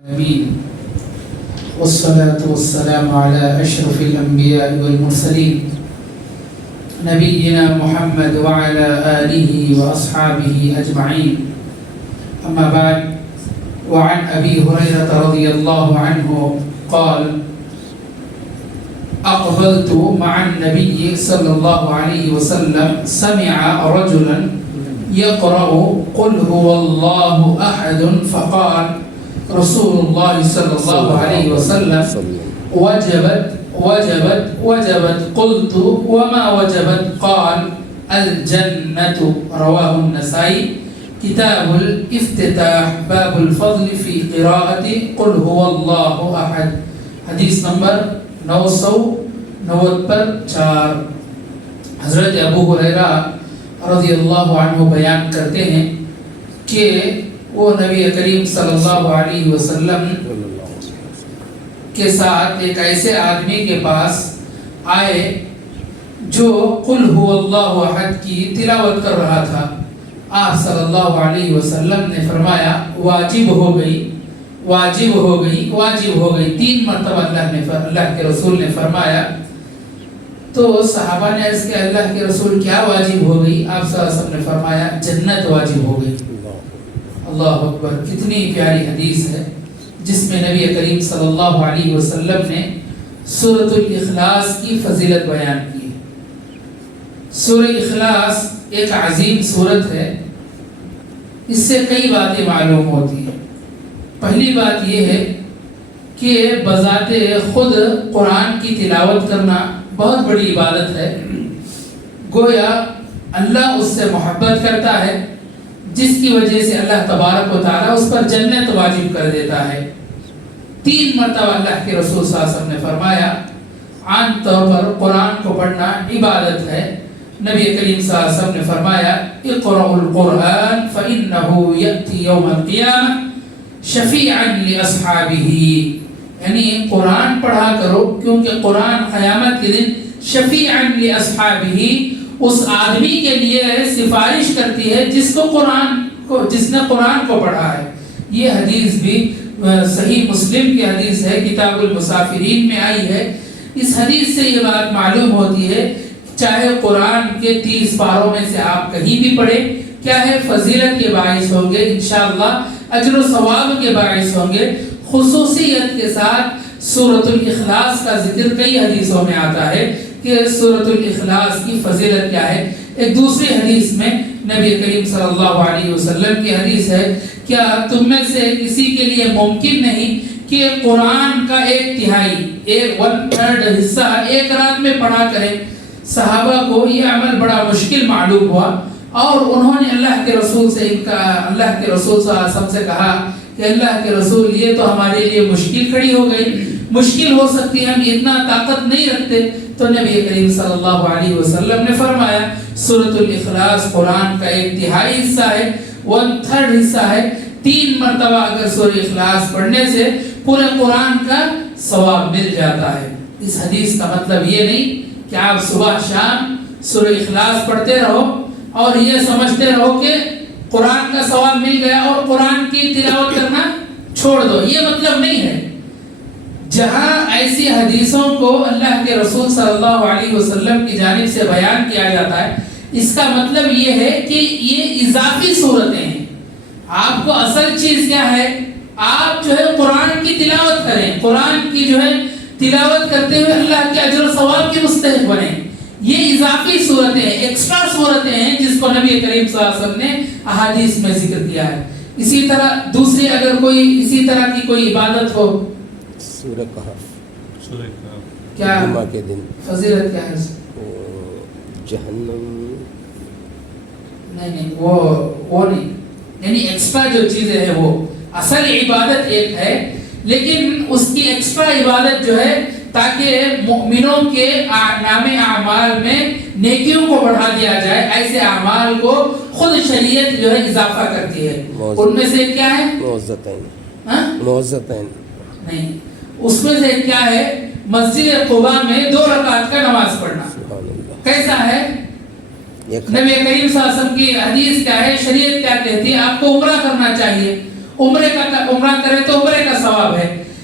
آمين والصلاة والسلام على أشرف الأنبياء والمرسلين نبينا محمد وعلى آله وأصحابه أجمعين أما بعد وعن أبي هريرة رضي الله عنه قال أقبلت مع النبي صلى الله عليه وسلم سمع رجلا يقرأ قل هو الله أحد فقال رسول الله صلى الله عليه وسلم وجبت قلت وما وجبت قال الجنة رواه النسائي کتاب الافتتاح باب الفضل فی قراءت قل هو اللہ احد حدیث نمبر 994 حضرت ابو ہریرہ رضی اللہ عنہ بیان کرتے ہیں کہ وہ نبی کریم صلی اللہ علیہ وسلم کے ساتھ ایک ایسے آدمی کے پاس آئے جو قل هو اللہ احد کی تلاوت کر رہا تھا. آپ صلی اللہ علیہ وسلم نے فرمایا واجب ہو گئی 3 مرتبہ اللہ کے رسول نے فرمایا. تو صحابہ نے اس کے اللہ کے رسول کیا واجب ہو گئی؟ آپ صلی اللہ علیہ وسلم نے فرمایا جنت واجب ہو گئی. اللہ اکبر، کتنی پیاری حدیث ہے جس میں نبی کریم صلی اللہ علیہ وسلم نے سورۃ الاخلاص کی فضیلت بیان کی. سورہ اخلاص ایک عظیم سورت ہے. اس سے کئی باتیں معلوم ہوتی ہیں. پہلی بات یہ ہے کہ بذات خود قرآن کی تلاوت کرنا بہت بڑی عبادت ہے. گویا اللہ اس سے محبت کرتا ہے جس کی وجہ سے اللہ تبارک و تعالیٰ اس پر جنت واجب کر دیتا ہے. 3 مرتبہ اللہ کے رسول صلی اللہ علیہ وسلم نے فرمایا عام طور پر قرآن کو پڑھنا عبادت ہے. نبی کریم صلی اللہ علیہ وسلم نے فرمایا اقرأوا القرآن فإنه يأتي يوم القيامة شفيعا لأصحابه، یعنی قرآن پڑھا کرو کیونکہ قرآن قیامت کے دن شفیعا لأصحابه اس آدمی کے لیے سفارش کرتی ہے جس نے قرآن کو پڑھا ہے. یہ حدیث بھی صحیح مسلم کی حدیث ہے، کتاب المسافرین میں آئی ہے. اس حدیث سے یہ بات معلوم ہوتی ہے چاہے قرآن کے 30 پاروں میں سے آپ کہیں بھی پڑھیں، کیا ہے فضیلت کے باعث ہوں گے، انشاءاللہ اجر و ثواب کے باعث ہوں گے. خصوصیت کے ساتھ سورۃ الاخلاص کا ذکر کئی حدیثوں میں آتا ہے کہ سورۃ الاخلاص کی فضیلت کیا ہے. ایک دوسری حدیث میں نبی کریم صلی اللہ علیہ وسلم کی حدیث ہے کیا تم میں سے کسی کے لیے ممکن نہیں کہ قرآن کا 1/3 1/3 حصہ ایک رات میں پڑھا کرے. صحابہ کو یہ عمل بڑا مشکل معلوم ہوا اور انہوں نے اللہ کے رسول صلی اللہ علیہ وسلم سے کہا کہ اللہ کے رسول یہ تو ہمارے لیے مشکل کھڑی ہو گئی، مشکل ہو سکتی ہے، ہم اتنا طاقت نہیں رکھتے. تو نبی کریم صلی اللہ علیہ وسلم نے فرمایا سورۃ الاخلاص قرآن کا 1/3 حصہ ہے، 1/3 حصہ ہے. 3 مرتبہ اگر سورہ اخلاص پڑھنے سے پورے قرآن کا ثواب مل جاتا ہے. اس حدیث کا مطلب یہ نہیں کہ آپ صبح شام سورہ اخلاص پڑھتے رہو اور یہ سمجھتے رہو کہ قرآن کا ثواب مل گیا اور قرآن کی تلاوت کرنا چھوڑ دو. یہ مطلب نہیں ہے. جہاں ایسی حدیثوں کو اللہ کے رسول صلی اللہ علیہ وسلم کی جانب سے بیان کیا جاتا ہے، اس کا مطلب یہ ہے کہ یہ اضافی صورتیں ہیں. آپ کو اصل چیز کیا ہے، آپ جو ہے قرآن کی تلاوت کریں، قرآن کی جو ہے تلاوت کرتے ہوئے اللہ کے اجر و ثواب کے مستحق بنیں. یہ اضافی صورتیں ہیں، ایکسٹرا صورتیں ہیں جس کو نبی کریم صلی اللہ علیہ وسلم نے احادیث میں ذکر کیا ہے. اسی طرح دوسری اگر کوئی اسی طرح کی کوئی عبادت ہو، سورہ کہف کیا جمعہ کے دن فضیلت کیا ہے؟ جہنم نہیں وہ نہیں، یعنی ایکسٹرا جو چیزیں ہیں وہ اصل عبادت ایک ہے لیکن اس کی ایکسٹرا عبادت جو ہے تاکہ مؤمنوں کے نام اعمال میں نیکیوں کو بڑھا دیا جائے، ایسے اعمال کو خود شریعت جو ہے اضافہ کرتی ہے. ان میں سے کیا ہے؟ معوذتین نہیں، اس میں سے کیا ہے مسجد قباء میں 2 رکعت کا نماز پڑھنا. کیسا ہے؟ نبی کریم صلی اللہ علیہ وسلم کی حدیث کیا ہے، شریعت کیا کہتی ہے؟ آپ کو عمرہ کرنا چاہیے، عمرہ کرے تو عمرے کا ثواب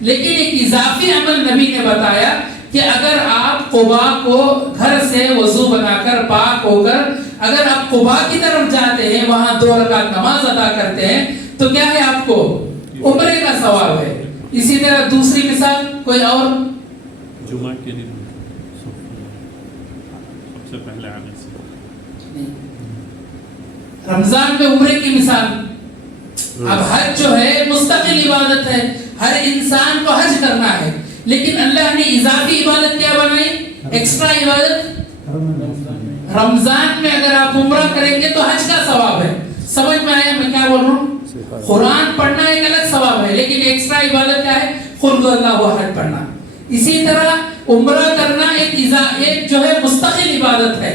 لیکن ایک اضافی عمل نبی نے بتایا کہ اگر آپ قباء کو گھر سے وضو بنا کر پاک ہو کر اگر آپ قباء کی طرف جاتے ہیں وہاں 2 رکعت نماز ادا کرتے ہیں تو کیا ہے آپ کو عمرے کا ثواب ہے. اسی طرح دوسری مثال کوئی اور جمعہ کے دن سب سے پہلے آنے سے رمضان میں عمرے کی مثال. اب حج جو ہے مستقل عبادت ہے, ہر انسان کو حج کرنا ہے, لیکن اللہ نے اضافی عبادت کیا بنائی, ایکسٹرا عبادت. رمضان میں اگر آپ عمرہ کریں گے تو حج کا ثواب ہے. سمجھ میں آیا میں کیا بول رہا ہوں؟ قرآن پڑھنا ایک الگ ثواب ہے, لیکن ایکسٹرا عبادت کیا ہے, قل اللہ احد پڑھنا. اسی طرح عمرہ کرنا ایک جو ہے مستقل عبادت ہے.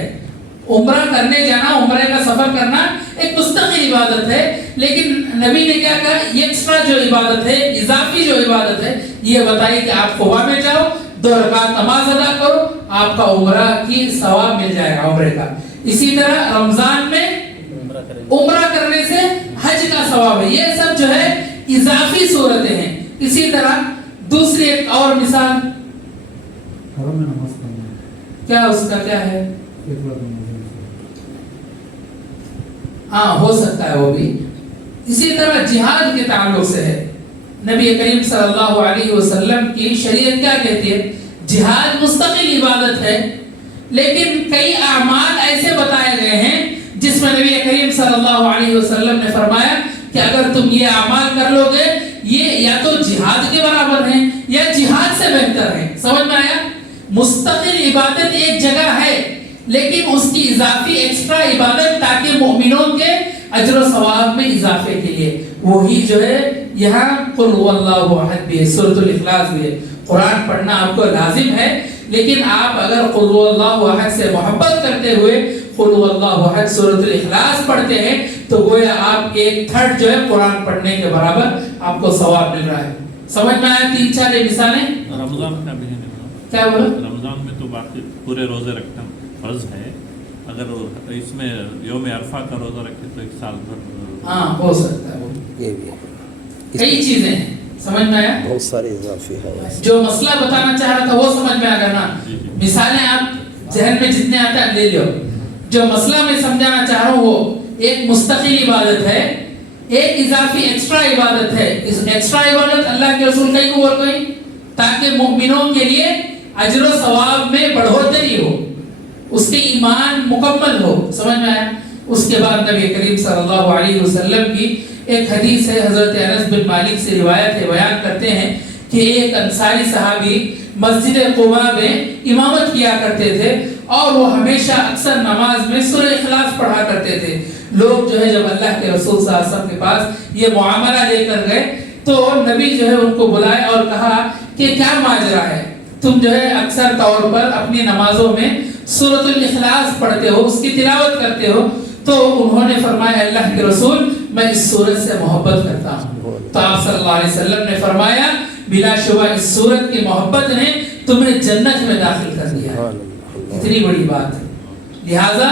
عمرہ کرنے جانا, عمرے کا سفر کرنا ایک مستقل عبادت ہے, لیکن نبی نے کیا کہا, یہ ایکسٹرا جو عبادت ہے, اضافی جو عبادت ہے, یہ بتائی کہ آپ قباء میں جاؤ, 2 رکعت نماز ادا کرو, آپ کا عمرہ کی ثواب مل جائے گا عمرے کا. اسی طرح رمضان میں عمرہ کرنے سے حج کا ثواب ہے. یہ سب جو ہے اضافی صورتیں ہیں. اسی طرح دوسری ایک اور مثال, کیا اس کا کیا ہے, ہاں ہو سکتا ہے وہ بھی. اسی طرح جہاد کے تعلق سے ہے. نبی کریم صلی اللہ علیہ وسلم کی شریعت کیا کہتی ہے, جہاد مستقل عبادت ہے, لیکن کئی اعمال ایسے بتائے گئے ہیں جس میں نبی کریم صلی اللہ علیہ وسلم نے فرمایا کہ اگر تم یہ اعمال کر لو گے, یہ یا تو جہاد کے برابر ہیں یا جہاد سے بہتر ہیں. سمجھ میں آیا؟ مستقل عبادت ایک جگہ ہے, لیکن اس کی اضافی ایکسٹرا عبادت تاکہ مومنوں کے اجر و ثواب میں اضافے کے لیے, وہی جو ہے یہاں قل هو اللہ احد بھی ہے, سورۃ الاخلاص بھی ہے. قرآن پڑھنا آپ کو لازم ہے, لیکن آپ اگر قل هو اللہ احد سے محبت کرتے ہوئے قل هو اللہ احد سورۃ الاخلاص پڑھتے ہیں تو گویا آپ 1/3 جو ہے قرآن پڑھنے کے برابر آپ کو ثواب مل رہا ہے. سمجھ میں آیا؟ 3-4 مثالیں. رمضان کا بھی ہے, کیا بولا, رمضان میں تو باقی پورے روزے رکھنا فرض ہے, اگر اس میں یوم عرفہ کا روزہ رکھے تو 1 سال بھر. ہاں ہو سکتا ہے, وہ یہ بھی ہے, کئی چیزیں ہیں. سمجھ میں آیا؟ بہت سارے اضافی ہیں. جو مسئلہ بتانا چاہ رہا تھا وہ سمجھ میں آ گیا نا. مثالیں آپ ذہن میں جتنے آتا ہے لے لو. جو مسئلہ میں سمجھانا چاہ رہا ہوں وہ ایک مستقل عبادت ہے, ایک اضافی ایکسٹرا عبادت ہے. اس ایکسٹرا عبادت اللہ کے رسول کہیں کو اور کہیں تاکہ مومنوں کے لیے اجر و ثواب میں بڑھوتری ہو, اس کے ایمان مکمل ہو. سمجھ میں آیا؟ اس کے بعد نبی کریم صلی اللہ علیہ وسلم کی ایک حدیث ہے, حضرت انس بن مالک سے روایت ہے, بیان کرتے ہیں کہ ایک انصاری صحابی مسجد قباء میں امامت کیا کرتے تھے اور وہ ہمیشہ اکثر نماز میں سورہ اخلاص پڑھا کرتے تھے. لوگ جو ہے جب اللہ کے رسول صلی اللہ علیہ وسلم کے پاس یہ معاملہ لے کر گئے تو نبی جو ہے ان کو بلائے اور کہا کہ کیا ماجرا ہے, تم جو ہے اکثر طور پر اپنی نمازوں میں سورۃ الاخلاص پڑھتے ہو, اس کی تلاوت کرتے ہو. تو انہوں نے فرمایا اللہ کے رسول میں اس سورت سے محبت کرتا ہوں. تو آپ صلی اللہ علیہ وسلم نے فرمایا بلا شبہ اس سورت کی محبت نے تمہیں جنت میں داخل کر دیا ہے. اتنی بڑی بات ہے. لہذا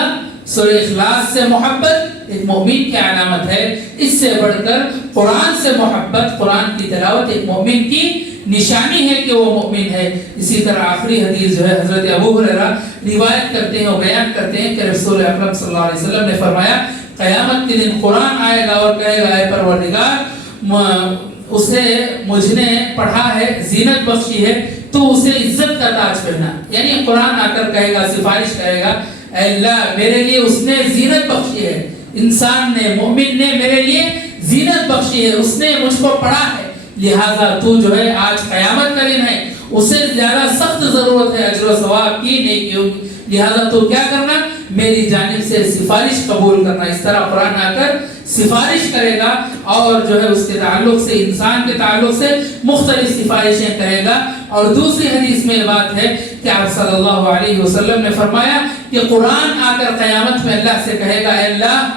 سورہ اخلاص سے محبت ایک مومن کی علامت ہے. اس سے بڑھ کر قرآن سے محبت, قرآن کی تلاوت ایک مومن کی نشانی ہے کہ وہ مومن ہے. اسی طرح آخری حدیث جو ہے حضرت ابو ہریرہ روایت کرتے ہیں اور بیان کرتے ہیں کہ رسول اکرم صلی اللہ علیہ وسلم نے فرمایا قیامت کے دن قرآن آئے گا اور کہے گا اے پروردگار اسے مجھ نے پڑھا ہے, زینت بخشی ہے, تو اسے عزت کا تاج پہنا. یعنی قرآن آ کر کہے گا, سفارش کرے گا, اے اللہ میرے لیے اس نے زینت بخشی ہے, انسان نے مومن نے میرے لیے زینت بخشی ہے, اس نے مجھ کو پڑھا ہے, لہذا تو جو ہے آج قیامت کا دن ہے, اسے زیادہ سخت ضرورت ہے اجر و ثواب کی, نیکیوں کی, لہذا تو کیا کرنا, میری جانب سے سفارش قبول کرنا. اس طرح قرآن آ کر سفارش کرے گا اور جو ہے اس کے تعلق سے, انسان کے تعلق سے مختلف سفارشیں کرے گا. اور دوسری حدیث میں یہ بات ہے کہ آپ صلی اللہ علیہ وسلم نے فرمایا کہ قرآن آ کر قیامت میں اللہ سے کہے گا اے اللہ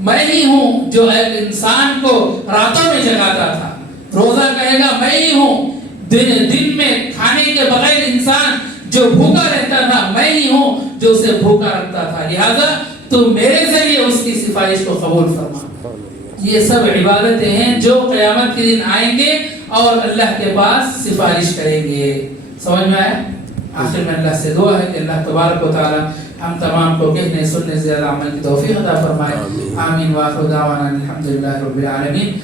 میں ہی ہوں جو ایک انسان کو راتوں میں جگاتا تھا. روزہ کہے گا میں ہی ہوں, دن میں کھانے کے بغیر انسان جو بھوکا رہتا تھا میں ہی ہوں جو اسے بھوکا رکھتا تھا, لہذا تو میرے ذریعے اس کی سفارش کو قبول فرما. یہ سب عبادتیں ہیں جو قیامت کے دن آئیں گے اور اللہ کے پاس سفارش کریں گے. سمجھ میں آئے؟ آخر میں اللہ سے دعا ہے کہ اللہ تبارک و تعالی ہم تمام کو کہنے سننے سے زیادہ عمل کی توفیق عطا فرمائے. آمین. وآخر دعوانا الحمدللہ رب العالمین.